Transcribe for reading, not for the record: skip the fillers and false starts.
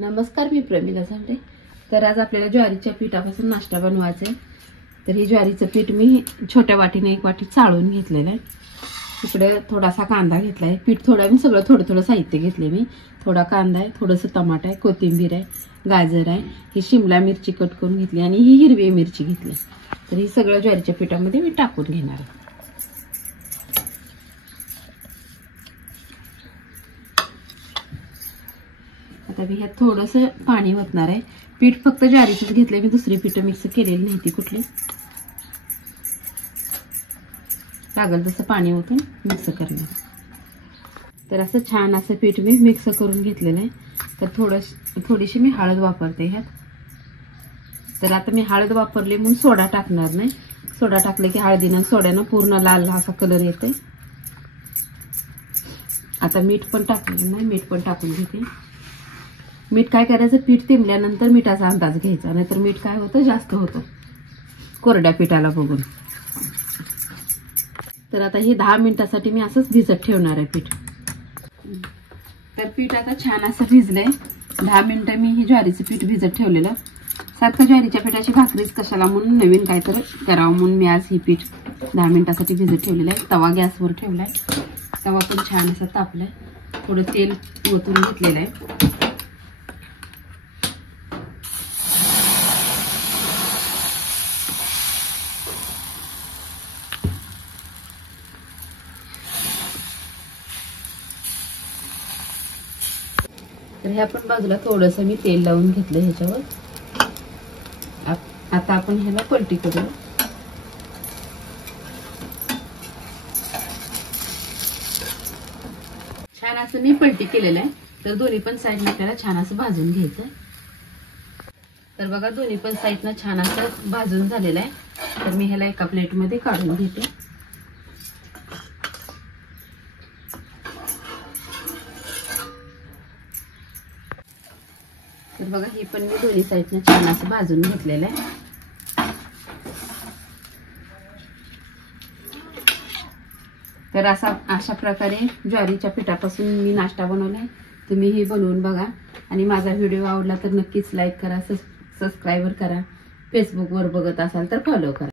नमस्कार, मी प्रमिला झांडे। तर आज आपल्याला ज्वारीच्या पिठापासून नाश्ता बनवायचा आहे। तर ही ज्वारीचं पीठ मी छोट्या वाटीने 1 वाटी चाळून घेतलेलं आहे। इकडे थोडासा कांदा घेतलाय। पीठ थोडं मी सगळं थोडं साहित्य घेतले। मी थोडा कांदा आहे, थोडंसं टमाटर आहे, कोथिंबीर आहे, गाजर आहे, ही शिमला मिरची कट करून घेतली आणि ही हिरवी मिरची घेतली। तर हे सगळं ज्वारीच्या पिठामध्ये मी टाकून घेणार आहे। आता मी ह्यात थोडंसं पाणी ओतणार आहे। पीठ फक्त ज्वारीचंच घेतलंय, मी दुसरी पीठ मिक्स केलेली नाही ती कुठली। लागल तसं पाणी ओतून मिक्स करणार। तर असं छान असं पीठ मी मिक्स करून घेतलेलं आहे। तर थोडीशी मी हळद वापरते ह्यात। तर आता मी हळद वापरली म्हणून सोडा टाकणार नाही। सोडा टाकले की हळदीनं सोड्यानं पूर्ण लाल असा कलर येते। आता मीठ पण टाकलं नाही, मीठ पण टाकून घेते। मीठ काय करायचं, पीठ तिंबल्यानंतर मिठाचा अंदाज घ्यायचा, नाहीतर मीठ काय होतं जास्त होतं कोरड्या पिठाला बघून। तर आता हे 10 मिनिटासाठी मी असंच भिजत ठेवणार आहे पीठ। तर पीठ आता छान असं भिजलंय। 10 मिनिटं मी ही ज्वारीचं पीठ भिजत ठेवलेलं। सारखं ज्वारीच्या पिठाची भाकरीच कशाला म्हणून नवीन काहीतरी करावं म्हणून मी आज ही पीठ 10 मिनिटासाठी भिजत ठेवलेलं आहे। तवा गॅसवर ठेवलाय, तवा पण छान असा तापलाय। थोडं तेल ओतून घेतलेलं आहे। तर ह्या पण बाजूला थोडंसं मी तेल लावून घेतलं ह्याच्यावर। आता आपण ह्याला पलटी करू। छान असं मी पलटी केलेलं आहे। तर दोन्ही पण साईडने आपल्याला छान असं भाजून घ्यायचं। तर बघा दोन्ही पण साईडनं छान असं भाजून झालेलं आहे। तर मी ह्याला एका प्लेटमध्ये काढून घेते। तर बघा हे पण मी दोन्ही साईडने छान असं भाजून घेतलेलं आहे। तर अशा प्रकारे ज्वारीच्या पिठापासून मी नाश्ता बनवलाय। तुम्ही हे बनवून बघा आणि माझा व्हिडिओ आवडला तर नक्कीच लाईक करा, सबस्क्राईब करा। फेसबुकवर बघत असाल तर फॉलो करा।